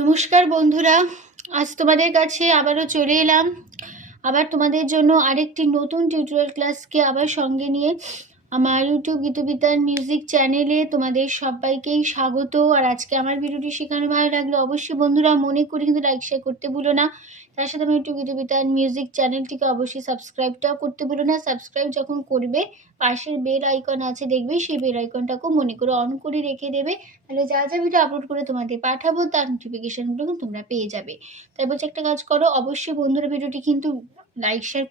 নমস্কার বন্ধুরা, আজ তোমাদের কাছে আবারও চলে এলাম। আবার তোমাদের জন্য আরেকটি নতুন টিউটোরিয়াল ক্লাসকে আবার সঙ্গে নিয়ে আমার ইউটিউব গীতবিতান মিউজিক চ্যানেলে তোমাদের সবাইকেই স্বাগত। আর আজকে আমার ভিডিওটি শেখানো ভালো লাগলে অবশ্যই বন্ধুরা মনে করে কিন্তু লাইক শেয়ার করতে ভুলো না। তার সাথে আমার ইউটিউব গীতবিতান মিউজিক চ্যানেলটিকে অবশ্যই সাবস্ক্রাইবটাও করতে ভুলো না। সাবস্ক্রাইব যখন করবে পাশের বেল আইকন আছে দেখবে, সেই বেল আইকনটাকেও মনে করে অন করে রেখে দেবে। তাহলে যা যা ভিডিও আপলোড করে তোমাদের পাঠাবো তার নোটিফিকেশানগুলো তোমরা পেয়ে যাবে। তাই বলছে একটা কাজ করো, অবশ্যই বন্ধুরা ভিডিওটি কিন্তু লাইক শেয়ার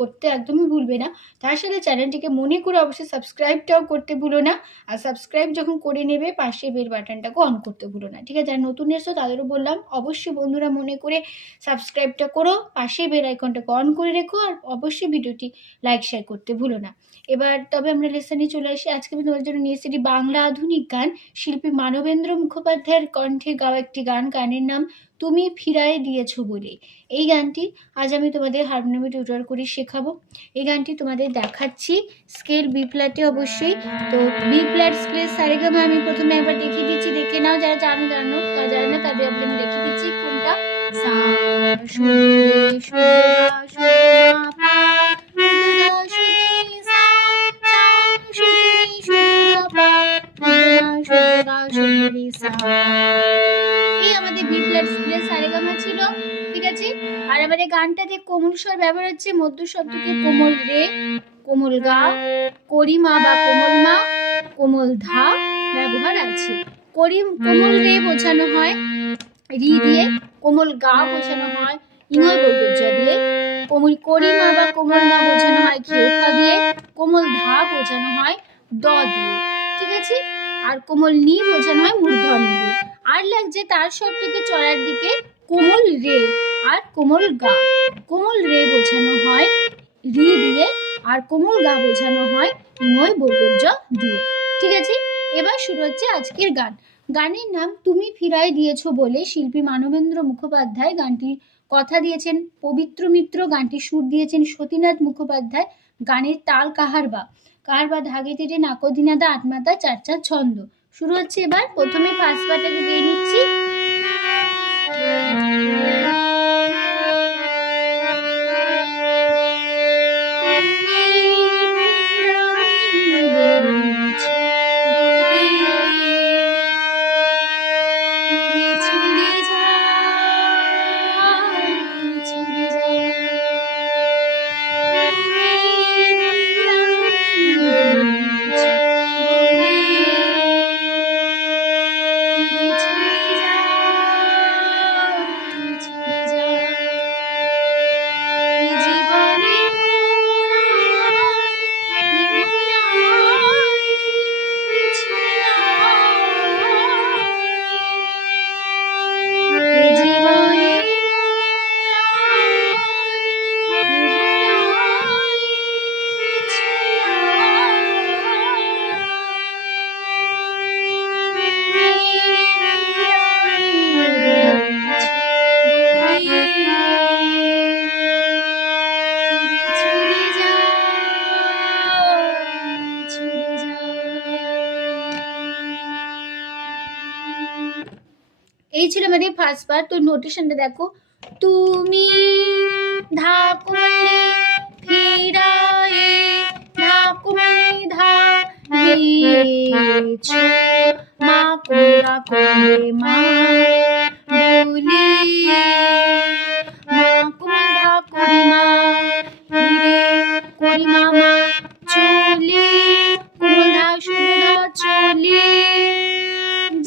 করতে একদমই ভুলবে না। তার সাথে চ্যানেলটিকে মনে করে অবশ্যই সাবস্ক্রাইবটাও করতে ভুলো না। আর সাবস্ক্রাইব যখন করে নেবে পাশে বেল বাটনটাকে অন করতে ভুলো না, ঠিক আছে? যারা নতুন এসছো তাদেরও বললাম অবশ্যই বন্ধুরা মনে করে সাবস্ক্রাইবটা করো, পাশে বেল আইকনটাকে অন করে রেখো, আর অবশ্যই ভিডিওটি লাইক শেয়ার করতে ভুলো না। এবার তবে আমরা লেসনে চলে আসি। আজকে আমি তোমাদের জন্য নিয়ে এসেছি বাংলা আধুনিক গান, শিল্পী মানবেন্দ্র মুখোপাধ্যায়ের কণ্ঠে গাওয়া একটি গান। গানের নাম তুমি ফিরায় দিয়েছো বলে। এই গানটি আজ আমি তোমাদের হারমোনিয়ামে টিউটোরিয়াল করে শেখাবো। এই গানটি তোমাদের দেখাচ্ছি স্কেল বি ফ্ল্যাটে অবশ্যই। তো বি ফ্ল্যাট স্কেল সারেগামা আমি প্রথমে একবার দেখিয়ে দিচ্ছি, দেখে নাও। যারা জানো তারা জানে না তাদের আমি দেখিয়ে দিচ্ছি কোনটা। সা সু রে সু গা সু মা পা গা সু রে সা সা সু রে সু গা পা গা সু রে সা। এই আমাদের বি ফ্ল্যাট স্কেল সারেগামা ছিল, ঠিক আছে? আর এবারে গানটাতে কোমল স্বর ব্যবহার হচ্ছে, মধ্য শব্দকে কোমল রে, কোমল গা, করিমা বা কোমল মা, কোমল ধা ব্যবহার আছে। কোমল রে বোঝানো হয় রি দিয়ে, কোমল গা বোঝানো হয় ইঙয় বর্গজ দিয়ে, করিমা বা কোমল মা বোঝানো হয় খেউখা দিয়ে, কোমল ধা বোঝানো হয় দ দিয়ে, ঠিক আছে? আর কোমল নি বোঝানো হয় মূর্ধন্য দিয়ে। আর লাগছে তার সব থেকে চড়ার দিকে কোমল রে আর কোমল গা। কোমল রে বোঝানো হয় রি দিয়ে, আর কোমল গা বোঝানো হয় ইঙয় বর্গজ দিয়ে, ঠিক আছে? এবার শুরু হচ্ছে আজকের গান। গানের নাম তুমি ফিরায় দিয়েছো বলে। শিল্পী মানবেন্দ্র মুখোপাধ্যায়। গানটির কথা দিয়েছেন পবিত্র মিত্র, গানটির সুর দিয়েছেন সতীনাথ মুখোপাধ্যায়। গানের তাল কাহারবা ধাগে তেটে নাকদিনাদা আটমাতা চার চার ছন্দ। শুরু হচ্ছে এবার। প্রথমে ফার্স্ট পার্টটাকে গেয়ে নিচ্ছি। এই ছিল আমাদের ফার্স্ট পার্ট। তো নোটেশনটা দেখো, তুমি ধাকুমানি ফিরায়ে ধাকুমানি ধা দিয়েছো মা কোরা কোরে মা বলি মা কোরা করিমা ফিরে করিমা মা চলি কোমধা সুধা চলি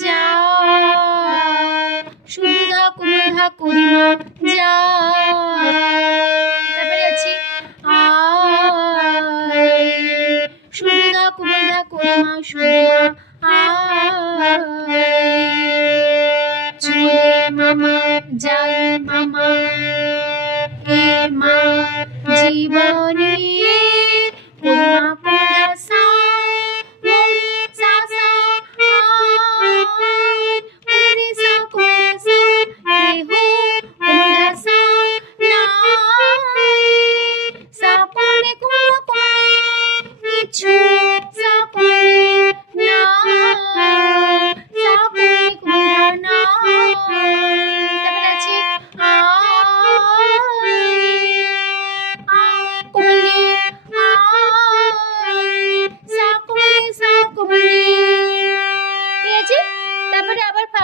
যা সুধা কোমধা করিমা যা। তারপরে আছে আয় সুধা কোমধা করিমা সুধা আয় চলে মামা যাই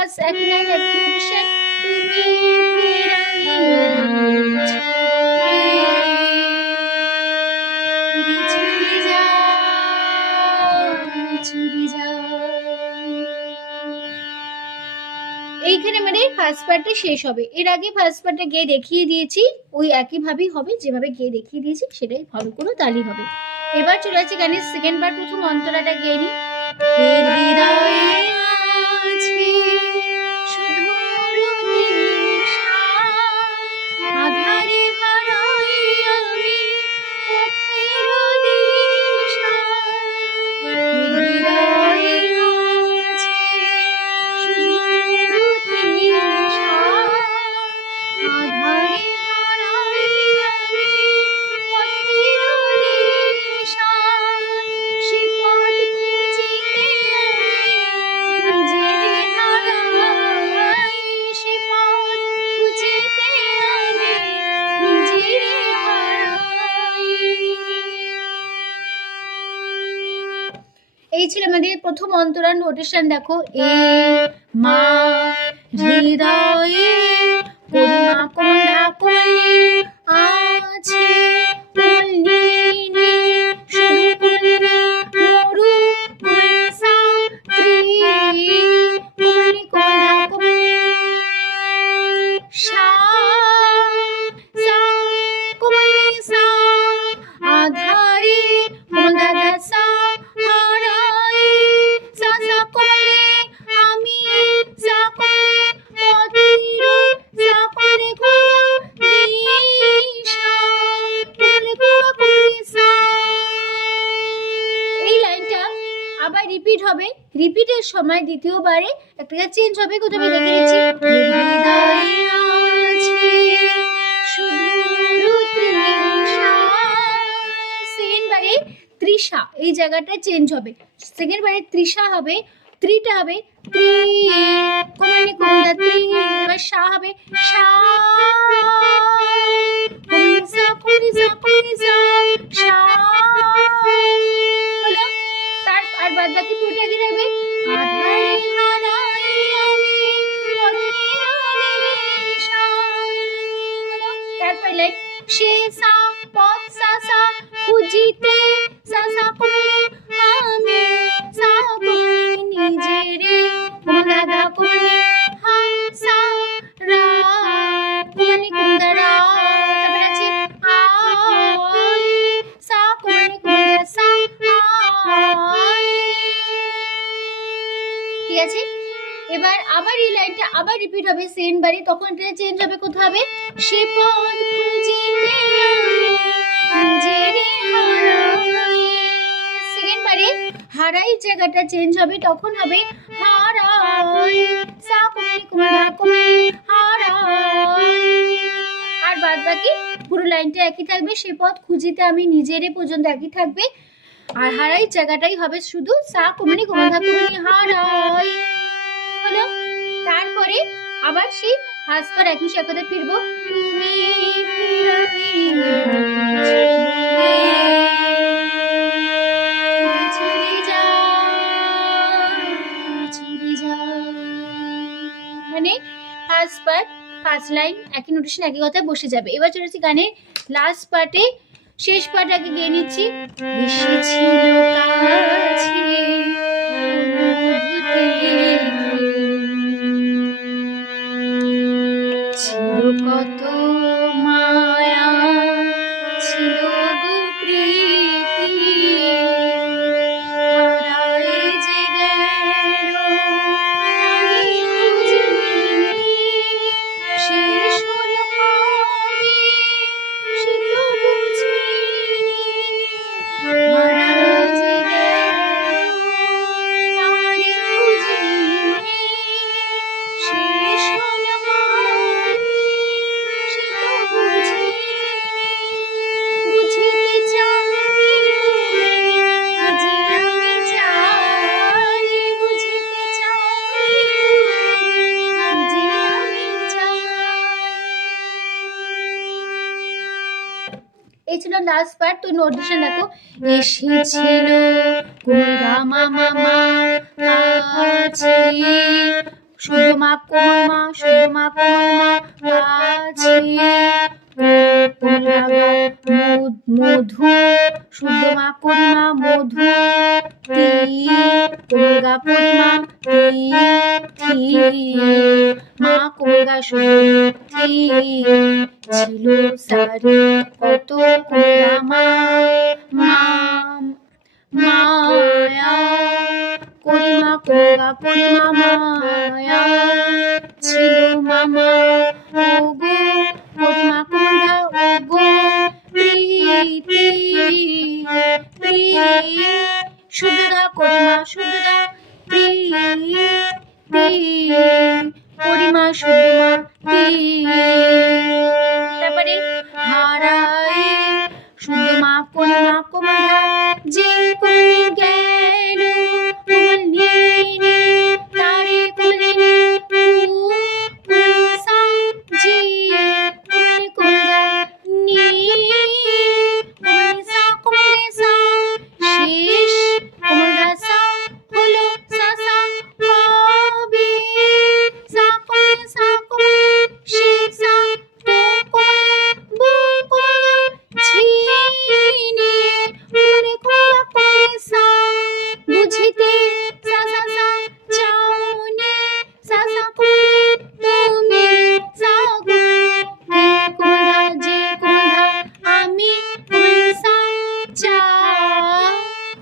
বাস একই লাইন একই নোটেশন। তুমি এইখানে মানে ফার্স্ট পার্টটা শেষ হবে। এর আগে ফার্স্ট পার্টটা গিয়ে দেখিয়ে দিয়েছি, ওই একইভাবেই হবে, যেভাবে গিয়ে দেখিয়ে দিয়েছি সেটাই ফলো করো, তাহলেই হবে। এবার চলে আসছে গানের সেকেন্ড পার্ট। প্রথম অন্তরাটা গেয়ে নি। এই ছিল আমাদের প্রথম অন্তরার নোটেশন। দেখো এ মা হৃদয়ে পরিমা কন্ধা কলি আছে পল্লিনী শুধু মরু মনসা ত্রি কলি কন্ধা কলি সা সা কলি সা আধারি কন্ধা দসা রিপিট হবে। রিপিটের সময় দ্বিতীয়বারে একটা চেঞ্জ হবে, কোথাও আমি দেখে দিচ্ছি। সেকেন্ড বারে তৃষা এই জায়গাটা চেঞ্জ হবে। সেকেন্ড বারে তৃষা হবে, ত্রিটা হবে ত্রি কোমনি কোমদা ত্রি। এবার সা হবে সা কোমনি সা কোমনি সা কোমনি সা সা। হলো? তার আর বাদ বাকি পুরোটা কি থাকবে? আধারে হারাই আমি পথের দিশা। হলো? তারপর লাইন সে সা পথ সা সা খুঁজিতে সা সা কোমলে আমি সা কোমলে নিজেরে কোমলাদা কোমলে হা সা রা কোমনি কুন্দরা। তারপর আছে আই সা কোমনি কুন্দরা সা আই। ঠিক আছে, এবার আবার এই লাইনটা আবার রিপিট হবে সেম বারে, তখন এটা চেঞ্জ হবে, কোথাও হবে সে পথ খুঁজিতে নিজেরে হারাই। সেকেন্ড বারে হারাই জায়গাটা চেঞ্জ হবে, তখন হবে হারাই সা কোমনি কুমদা কোমনি হারাই। আর বাদ বাকি পুরো লাইনটা একই থাকবে, সে পথ খুঁজিতে আমি নিজেরে পর্যন্ত একই থাকবে। আর হারাই জায়গাটাই হবে শুধু সা কোমনি কুমদা কোমনি হারাই। হলো? তারপরে আবার সেই হাসপার একই সাথে ফিরবো। তুমি মানে ফার্স্ট পার্ট ফার্স্ট লাইন একই নোটেশন একই কথায় বসে যাবে। এবার চলেছি গানের লাস্ট পার্টে, শেষ পার্ট আগে গিয়ে নিচ্ছি। এসেছিল কাছে ছিল কত মায়া ছিল গো প্রীতি হারায় যে গেল শেষ হলো কবে সে তো বুঝিনি হারায় যে গেল তারে বুঝিনি শেষ হলো এই ছিল লাস্ট পার্ট। তো নোটেশন দেখো এসেছিল কোন গামা মামা কাছে শুদ্ধ মা কোমল মা, শুদ্ধ মা কোমল মা কাছে, মধু, শুদ্ধ মা করিমা মধু, কোমল গা পরিমা থি, মা কোমল গা থি, ছিল সারি কত কোমলা মা, মায়া করিমা কোমলা করিমা মায়া, ছিল মামা ওগো করিমা কোমলা ওগো প্রীতি, শুদ্ধদা করিমা শুদ্ধদা করিমা শুদ্ধমা তারপরে হারাই শুদ্ধ মা করিমা কোমলা যে কোনে গেল কোমল নিয়ে তারে কোলে সা জি কোমলা নিয়ে কোমল সা শেষ কোমলা সা হলো সা সা কবে সা কোমল শে সা তো কোমল বু কোমল ঝিনে মনে কোমলা কোমলে সা বুঝিতে সা সা সা চাওনি সা সা কোমলে তুমি সা কোমলা যে কোমলা আমি কোমল সা চা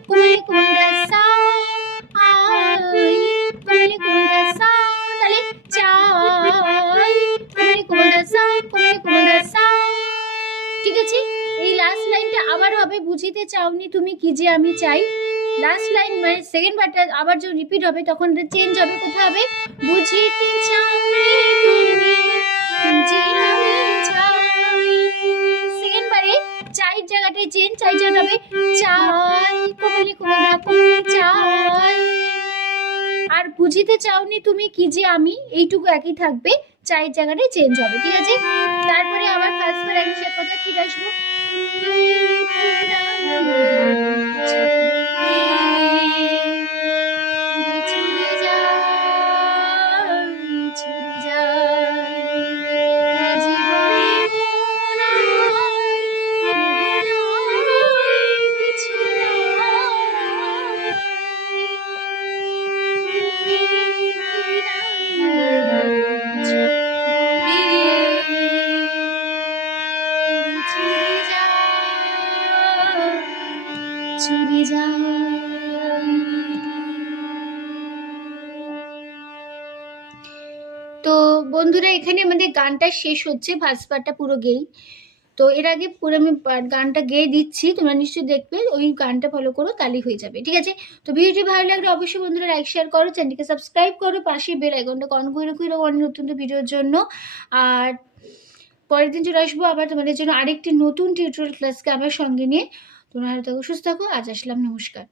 কোমলে কোমলা সা আই কোমলে কোমলা সা তাহলে চাই কোমলে কোমলা সা কোমলে কোমলা সা। ঠিক আছে, এই লাস্ট লাইনটা আবার হবে বুঝিতে চাওনি তুমি কি যে আমি চাই। লাস্ট লাইন মানে সেকেন্ড পার্টটা আবার যখন রিপিট হবে তখন এটা চেঞ্জ হবে, কোথায় হবে বুঝিতে চাওনি তুমি যে আমি চাই, সেকেন্ড বারে চাই জায়গাটায় চেঞ্জ, চাই জায়গাটা হবে চাই কোমলে কোমলা কোমলে চাই, আর বুঝিতে চাওনি তুমি কি যে আমি এইটুকু একই থাকবে, চায়ের জায়গাটায় চেঞ্জ হবে। ঠিক আছে, তারপরে আবার ফার্স্ট বার একসাথে কথা কি আসবো চলে যায়। তো বন্ধুরা এখানে আমাদের গানটা শেষ হচ্ছে, ফার্স্ট পার্টটা পুরো গেই। তো এর আগে পুরো আমি গানটা গেয়ে দিচ্ছি, তোমরা নিশ্চয়ই দেখবে, ওই গানটা ফলো করো তাহলেই হয়ে যাবে। ঠিক আছে, তো ভিডিওটি ভালো লাগলে অবশ্যই বন্ধুরা লাইক শেয়ার করো, চ্যানেলকে সাবস্ক্রাইব করো, পাশে বেল আইকনটা অন করে রাখো অনেক নতুন ভিডিওর জন্য। আর পরের দিন চলে আসবো আবার তোমাদের জন্য আরেকটি নতুন টিউটোরিয়াল ক্লাসকে আবার সঙ্গে নিয়ে। তোমরা ভালো থাকো, সুস্থ থাকো, আজ আসলাম, নমস্কার।